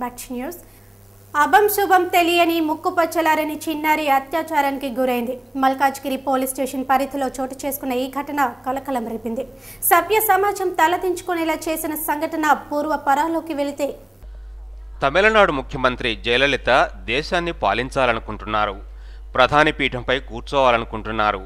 Back news. అభం శుభం తెలియని ముక్కుపచ్చలారని చిన్నారి అత్యాచారానికి గురైంది. మల్కాజ్గిరి పోలీస్ స్టేషన్ పరిధిలో చోటు చేసుకున్న ఈ ఘటన కలకలం రేపింది. సభ్య సమాజం తలదించుకునేలా చేసిన సంఘటన పూర్వపరాల్లోకి వెళితే తమిళనాడు ముఖ్యమంత్రి జయలలిత దేశాన్ని పాలించాలనుకుంటున్నారు. ప్రధాని పీఠంపై కూర్చోవాలనుకుంటున్నారు.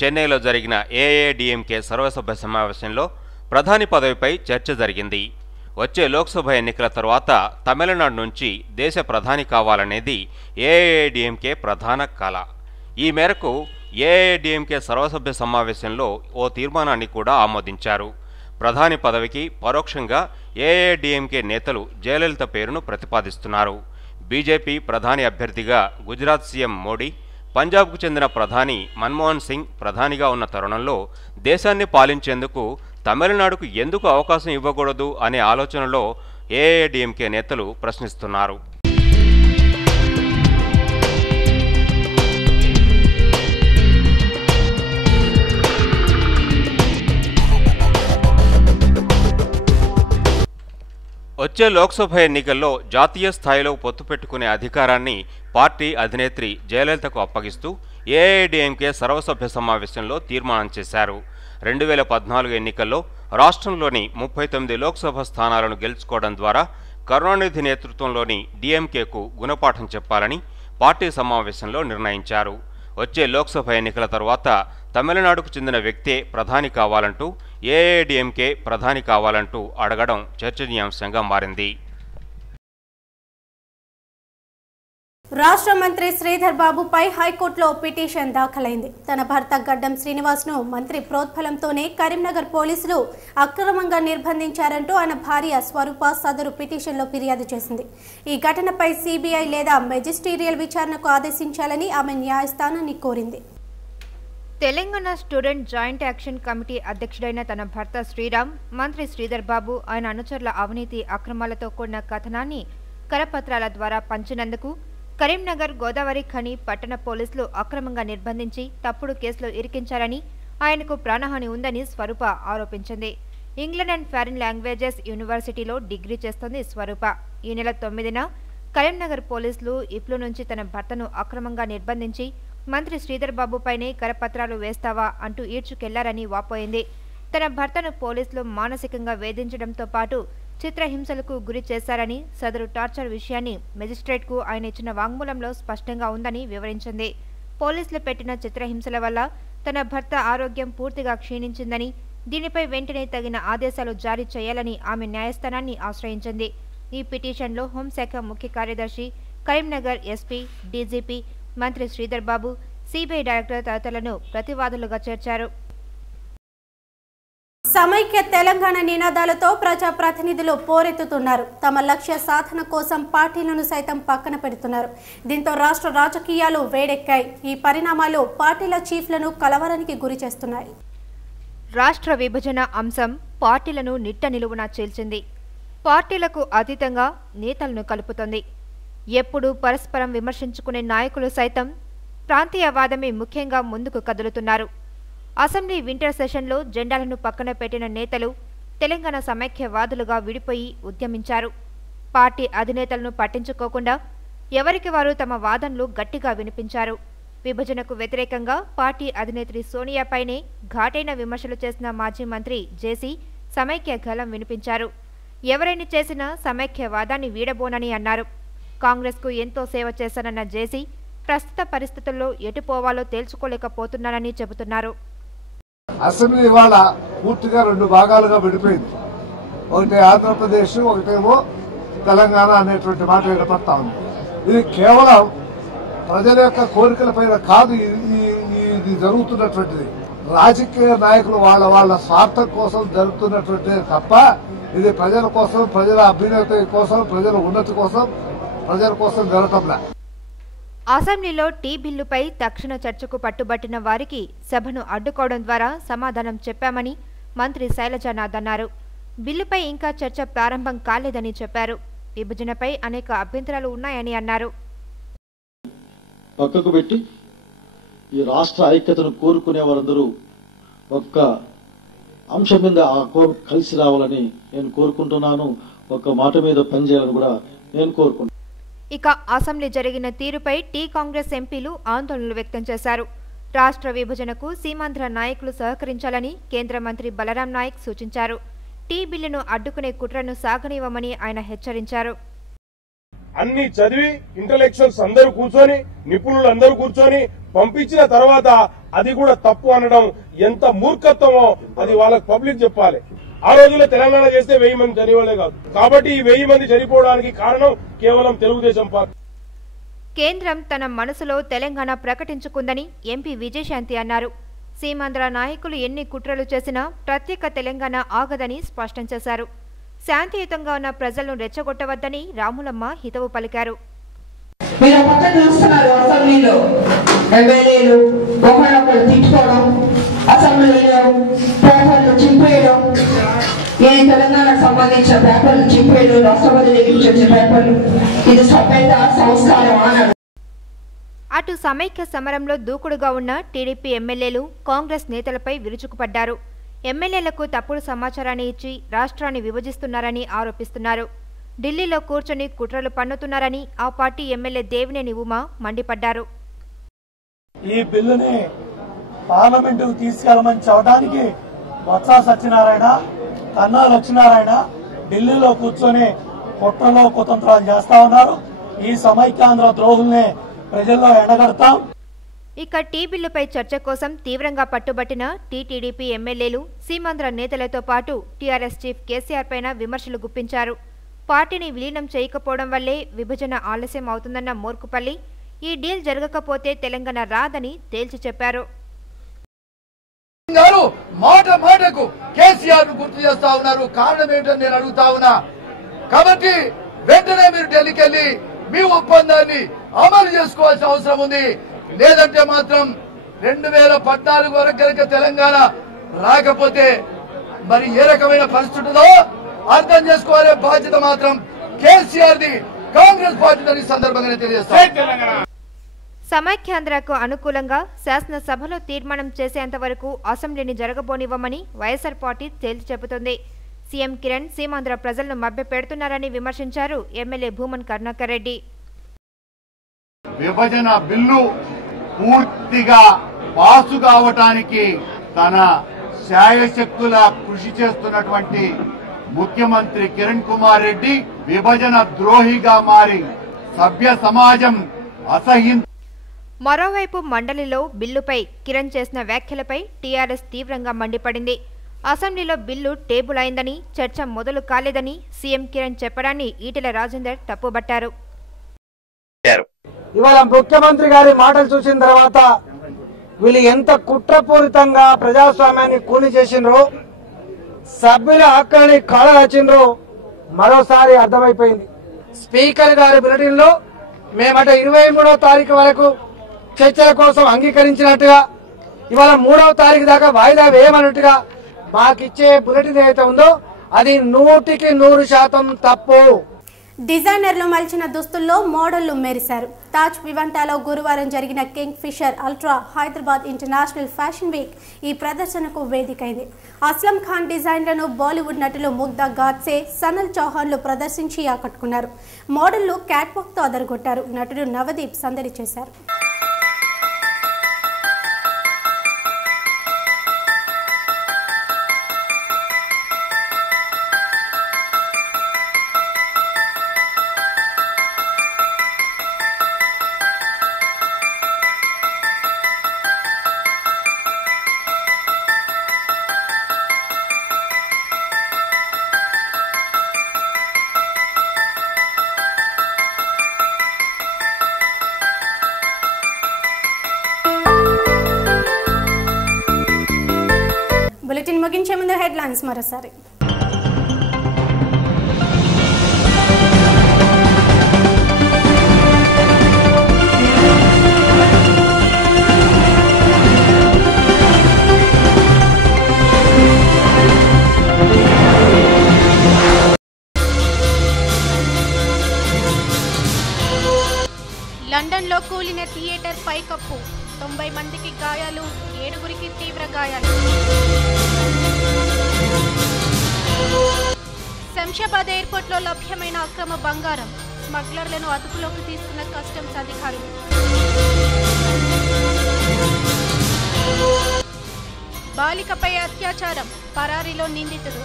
చెన్నైలో జరిగిన ఏఐఏడీఎంకే సర్వసభ్య సమావేశంలో ప్రధాని పదవిపై చర్చ జరిగింది. వచ్చే లోక్సభ ఎన్నికల తర్వాత తమిళనాడు నుంచి దేశ ప్రధాని కావాలనేది ఏఐఏడీఎంకే ప్రధాన కల. ఈ మేరకు ఏఐఏడీఎంకే సర్వసభ్య సమావేశంలో ఓ తీర్మానాన్ని కూడా ఆమోదించారు. ప్రధాని పదవికి పరోక్షంగా ఏఐఏడీఎంకే నేతలు జయలలిత పేరును ప్రతిపాదిస్తున్నారు. బీజేపీ ప్రధాని అభ్యర్థిగా గుజరాత్ సీఎం మోడీ, పంజాబ్కు చెందిన ప్రధాని మన్మోహన్ సింగ్ ప్రధానిగా ఉన్న తరుణంలో దేశాన్ని పాలించేందుకు తమిళనాడుకు ఎందుకు అవకాశం ఇవ్వకూడదు అనే ఆలోచనలో ఏఐఏడీఎంకే నేతలు ప్రశ్నిస్తున్నారు. వచ్చే లోక్సభ ఎన్నికల్లో జాతీయ స్థాయిలో పొత్తు పెట్టుకునే అధికారాన్ని పార్టీ అధినేత్రి జయలలితకు అప్పగిస్తూ ఏఐఏడీఎంకే సర్వసభ్య సమావేశంలో తీర్మానం చేశారు. 2014 ఎన్నికల్లో రాష్ట్రంలోని 39 లోక్సభ స్థానాలను గెలుచుకోవడం ద్వారా కరుణానిధి నేతృత్వంలోని డీఎంకేకు గుణపాఠం చెప్పాలని పార్టీ సమావేశంలో నిర్ణయించారు. వచ్చే లోక్సభ ఎన్నికల తరువాత తమిళనాడుకు చెందిన వ్యక్తే ప్రధాని కావాలంటూ ఏఐఏడీఎంకే ప్రధాని కావాలంటూ అడగడం చర్చనీయాంశంగా మారింది. రాష్ట్ర మంత్రి శ్రీధర్ బాబుపై హైకోర్టులో పిటిషన్ దాఖలైంది. తన భర్త గడ్డం శ్రీనివాస్ను మంత్రి ప్రోద్బలంతోనే కరీంనగర్ పోలీసులు అక్రమంగా నిర్బంధించారంటూ ఆయన భార్య స్వరూప సదరు పిటిషన్లో ఫిర్యాదు చేసింది. ఈ ఘటనపై సిబిఐ లేదా మెజిస్టీరియల్ విచారణకు ఆదేశించాలని ఆమె న్యాయస్థానాన్ని కోరింది. Telangana student joint action committee అధ్యక్షుడైన తన భర్త శ్రీరామ్, మంత్రి శ్రీధర్ బాబు ఆయన అనుచరుల అవినీతి అక్రమాలతో కూడిన కథనాన్ని కరపత్రాల ద్వారా పంచినందుకు కరీంనగర్ గోదావరి ఖని పట్టణ పోలీసులు అక్రమంగా నిర్బంధించి తప్పుడు కేసులో ఇరికించారని, ఆయనకు ప్రాణహాని ఉందని స్వరూప ఆరోపించింది. ఇంగ్లాండ్ అండ్ ఫారిన్ లాంగ్వేజెస్ యూనివర్సిటీలో డిగ్రీ చేస్తోంది స్వరూప. ఈ నెల 9న కరీంనగర్ పోలీసులు ఇప్లు నుంచి తన భర్తను అక్రమంగా నిర్బంధించి మంత్రి శ్రీధర్ బాబుపైనే కరపత్రాలు వేస్తావా అంటూ ఈడ్చుకెళ్లారని వాపోయింది. తన భర్తను పోలీసులు మానసికంగా వేధించడంతో పాటు చిత్రహింసలకు గురి చేశారని, సదరు టార్చర్ విషయాన్ని మెజిస్ట్రేట్కు ఆయన ఇచ్చిన వాంగ్మూలంలో స్పష్టంగా ఉందని వివరించింది. పోలీసులు పెట్టిన చిత్రహింసల వల్ల తన భర్త ఆరోగ్యం పూర్తిగా క్షీణించిందని, దీనిపై వెంటనే తగిన ఆదేశాలు జారీ చేయాలని ఆమె న్యాయస్థానాన్ని ఆశ్రయించింది. ఈ పిటిషన్లో హోంశాఖ ముఖ్య కార్యదర్శి, కరీంనగర్ ఎస్పీ, డీజీపీ, మంత్రి శ్రీధర్ బాబు, సిబిఐ డైరెక్టర్ తదితరులను ప్రతివాదులుగా చేర్చారు. సమైక్య తెలంగాణ నినాదాలతో ప్రజాప్రతినిధులు పోరెత్తుతున్నారు. తమ లక్ష్య సాధన కోసం పార్టీలను సైతం పక్కన పెడుతున్నారు. దీంతో రాష్ట్ర రాజకీయాలు వేడెక్కాయి. ఈ పరిణామాలు పార్టీల చీఫ్లను కలవరానికి గురి చేస్తున్నాయి. రాష్ట్ర విభజన అంశం పార్టీలను నిట్ట నిలువునా చీల్చింది. పార్టీలకు అతీతంగా నేతలను కలుపుతోంది. ఎప్పుడూ పరస్పరం విమర్శించుకునే నాయకులు సైతం ప్రాంతీయవాదమే ముఖ్యంగా ముందుకు కదులుతున్నారు. అసెంబ్లీ వింటర్ సెషన్లో జెండాలను పక్కన పెట్టిన నేతలు తెలంగాణ సమైక్యవాదులుగా విడిపోయి ఉద్యమించారు. పార్టీ అధినేతలను పట్టించుకోకుండా ఎవరికి వారు తమ వాదనలు గట్టిగా వినిపించారు. విభజనకు వ్యతిరేకంగా పార్టీ అధినేత్రి సోనియాపైనే ఘాటైన విమర్శలు చేసిన మాజీ మంత్రి జేసీ సమైక్య గళం వినిపించారు. ఎవరైనా చేసినా సమైక్యవాదాన్ని వీడబోనని అన్నారు. కాంగ్రెస్కు ఎంతో సేవ చేశానన్న జేసీ ప్రస్తుత పరిస్థితుల్లో ఎటుపోవాలో తేల్చుకోలేకపోతున్నానని చెబుతున్నారు. అసెంబ్లీ ఇవాళ పూర్తిగా 2 భాగాలుగా విడిపోయింది. ఒకటి ఆంధ్రప్రదేశ్, ఒకటేమో తెలంగాణ అనేటువంటి మాట వినపడతా ఉంది. ఇది కేవలం ప్రజల యొక్క కోరికల పైన కాదు ఇది జరుగుతున్నటువంటిది. రాజకీయ నాయకులు వాళ్ళ స్వార్థం కోసం జరుగుతున్నటువంటిది తప్ప ఇది ప్రజల కోసం, ప్రజల అభ్యున్నతి కోసం, ప్రజల ఉన్నతి కోసం, ప్రజల కోసం జరగటంలా. అసెంబ్లీలో టీ బిల్లుపై తక్షణ చర్చకు పట్టుబట్టిన వారికి సభను అడ్డుకోవడం ద్వారా సమాధానం చెప్పామని మంత్రి శైలజానాథ్ అన్నారు. బిల్లుపై ఇంకా చర్చ ప్రారంభం కాలేదని చెప్పారు. విభజనపై అనేక అభ్యంతరాలు ఉన్నాయని అన్నారు. పక్కకు పెట్టి ఈ రాష్ట్ర ఐక్యతను కోరుకునే వారందరూ ఒక్క అంశం మీద కలిసి రావాలని నేను కోరుకుంటున్నాను. ఒక్క మాట మీద పనిచేయాలని కూడా నేను కోరుకుంటున్నాను. ఇక అసెంబ్లీ జరిగిన తీరుపై టీ కాంగ్రెస్ ఎంపీలు ఆందోళనలు వ్యక్తం చేశారు. రాష్ట్ర విభజనకు సీమాంధ్ర నాయకులు సహకరించాలని కేంద్ర మంత్రి బలరాం నాయక్ సూచించారు. టీ బిల్లును అడ్డుకునే కుట్రను సాగనివ్వమని ఆయన హెచ్చరించారు. అన్ని చదివి ఇంటలెక్చువల్స్ అందరూ కూర్చొని నిపుణులు అందరూ కూర్చొని పంపించిన తర్వాత అది కూడా తప్పు అనడం ఎంత మూర్ఖత్వమో అది వాళ్ళకి పబ్లిక్ చెప్పాలి. ఆ రోజుల్లో తెలంగాణ చేస్తే 1000 మంది చనిపోలే కాదు. కాబట్టి ఈ 1000 మంది చనిపోవడానికి కారణం కేవలం తెలుగుదేశం పార్టీ. కేంద్రం తన మనసులో తెలంగాణ ప్రకటించుకుందని ఎంపీ విజయశాంతి అన్నారు. సీమాంధ్ర నాయకులు ఎన్ని కుట్రలు చేసినా ప్రత్యేక తెలంగాణ ఆగదని స్పష్టం చేశారు. శాంతియుతంగా ఉన్న ప్రజలను రెచ్చగొట్టవద్దని రాములమ్మ హితవు పలికారు. మీరు పక్క చూస్తున్నారు, అసెంబ్లీలో ఎమ్మెల్యేలు ఒకళ్ళొకళ్ళు తిట్టుకోవడం, అసెంబ్లీలో పేపర్లు చింపేయడం, ఏ తెలంగాణకు సంబంధించిన పేపర్లు చింపేయడం, రాష్ట్రపతి దగ్గర నుంచి వచ్చే పేపర్లు, ఇది సభ్యత సంస్కారం అన్నాడు. అటు సమైక్య సమరంలో దూకుడుగా ఉన్న టీడీపీ ఎమ్మెల్యేలు కాంగ్రెస్ నేతలపై విరుచుకుపడ్డారు. ఎమ్మెల్యేలకు తప్పుడు సమాచారాన్ని ఇచ్చి రాష్ట్రాన్ని విభజిస్తున్నారని ఆరోపిస్తున్నారు. ఢిల్లీలో కూర్చొని కుట్రలు పన్నుతున్నారని ఆ పార్టీ ఎమ్మెల్యే దేవినేని ఉమా మండిపడ్డారు. ఈ బిల్లుని పార్లమెంటుకు తీసుకెళ్లమని చెప్పడానికి బొత్స సత్యనారాయణ, కన్నా లక్ష్మీనారాయణ ఢిల్లీలో కూర్చొని కుట్రలో కుతంత్రాలు చేస్తా ఉన్నారు. ఈ సమైక్యాంధ్ర ద్రోహుల్ని ప్రజల్లో ఎండగడతాం. ఇక టీ బిల్లుపై చర్చ కోసం తీవ్రంగా పట్టుబట్టిన టీటీడీపీ ఎమ్మెల్యేలు సీమాంధ్ర నేతలతో పాటు టీఆర్ఎస్ చీఫ్ కేసీఆర్ పైన విమర్శలు గుప్పించారు. పార్టీని విలీనం చేయకపోవడం వల్లే విభజన ఆలస్యం అవుతుందన్న మోర్కుపల్లి ఈ డీల్ జరగకపోతే తెలంగాణ రాదని తేల్చి చెప్పారు. మాట మాటకు కేసీఆర్ ను గుర్తు చేస్తా ఉన్నారు. కారణం ఏంటని నేను అడుగుతా ఉన్నా. కాబట్టి వెంటనే మీరు ఢిల్లీకి వెళ్లి మీ ఒప్పందాన్ని అమలు చేసుకోవాల్సిన అవసరం ఉంది. లేదంటే మాత్రం 2014 వరకు కనుక తెలంగాణ రాకపోతే మరి ఏ రకమైన పరిస్థితుల్లో అర్థం చేసుకోవాలే బాధ్యత మాత్రం కేసీఆర్ ది, కాంగ్రెస్ పార్టీ సందర్భంగానే తెలియజేస్తారు. సమైక్యాంధ్రకు అనుకూలంగా శాసనసభలో తీర్మానం చేసేంత వరకు అసెంబ్లీని జరగబోనివ్వమని వైఎస్ఆర్ పార్టీ తేల్చి చెబుతోంది. సీఎం కిరణ్ సీమాంధ్ర ప్రజలను మభ్యపెడుతున్నారని విమర్శించారు ఎమ్మెల్యే భూమన్ కరుణాకర్ రెడ్డి. విభజన బిల్లు పూర్తిగా పాసు కావటానికి తన శాయశక్తుల కృషి చేస్తున్నటువంటి ముఖ్యమంత్రి కిరణ్ కుమార్ రెడ్డి విభజన ద్రోహిగా మారి సభ్య సమాజం అసహించ. మరోవైపు మండలిలో బిల్లుపై కిరణ్ చేసిన వ్యాఖ్యలపై టీఆర్ఎస్ తీవ్రంగా మండిపడింది. అసెంబ్లీలో బిల్లు టేబుల్ అయిందని, చర్చ మొదలు కాలేదని సీఎం కిరణ్ చెప్పడాన్ని ఈటెల రాజేందర్ తప్పుబట్టారు. ఇవాళ ముఖ్యమంత్రి గారి మాటలు చూసిన తర్వాత వీళ్ళు ఎంత కుట్రపూరితంగా ప్రజాస్వామ్యాన్ని కూలి చేసిండ్రో, సభ్యుల హక్కులని కాళరాచిండ్రో మరోసారి అర్థమైపోయింది. స్పీకర్ గారి బులెటిన్ లో మేమట 23వ తారీఖు వరకు చర్చల కోసం అంగీకరించినట్టుగా, ఇవాళ 3వ తారీఖు దాకా వాయిదా వేయమన్నట్టుగా మాకిచ్చే బులెటిన్ ఏదైతే ఉందో అది 100% తప్పు. డిజైనర్లు మలిచిన దుస్తుల్లో మోడళ్లు మెరిశారు. తాజ్ వివంటాలో గురువారం జరిగిన Kingfisher ultra Hyderabad international fashion week ఈ ప్రదర్శనకు వేదికైంది. అస్లం ఖాన్ డిజైన్లను బాలీవుడ్ నటులు ముగ్ధా గాడ్సే, సనల్ చౌహాన్లు ప్రదర్శించి ఆకట్టుకున్నారు. మోడళ్లు క్యాట్వాక్తో అదరగొట్టారు. నటుడు నవదీప్ సందడి చేశారు. బులెటిన్ ముగించే ముందు హెడ్లైన్స్ మరోసారి. లండన్లో కూలిన థియేటర్ పైకప్పు, 90 మందికి గాయాలు, 7గురికి తీవ్ర గాయాలు. శంషాబాద్ ఎయిర్పోర్ట్లో లభ్యమైన అక్రమ బంగారం, స్మగ్లర్లను అదుపులోకి తీసుకున్న కస్టమ్స్ అధికారులు. బాలికపై అత్యాచారం, పరారీలో నిందితుడు.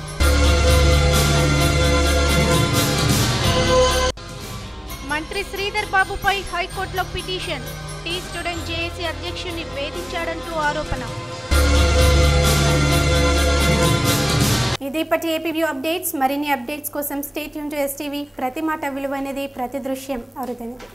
మంత్రి శ్రీధర్ బాబుపై హైకోర్టులో పిటిషన్. టీ స్టూడెంట్ జేఏసీ అధ్యక్షుడిని వేధించాడంటూ ఆరోపణ. ఇదేపటి ఏపీవ్యూ అప్డేట్స్. మరిన్ని అప్డేట్స్ కోసం స్టే ట్యూన్ టు ఎస్టీవీ. ప్రతి మాట విలువైనది, ప్రతి దృశ్యం అరుదైనది.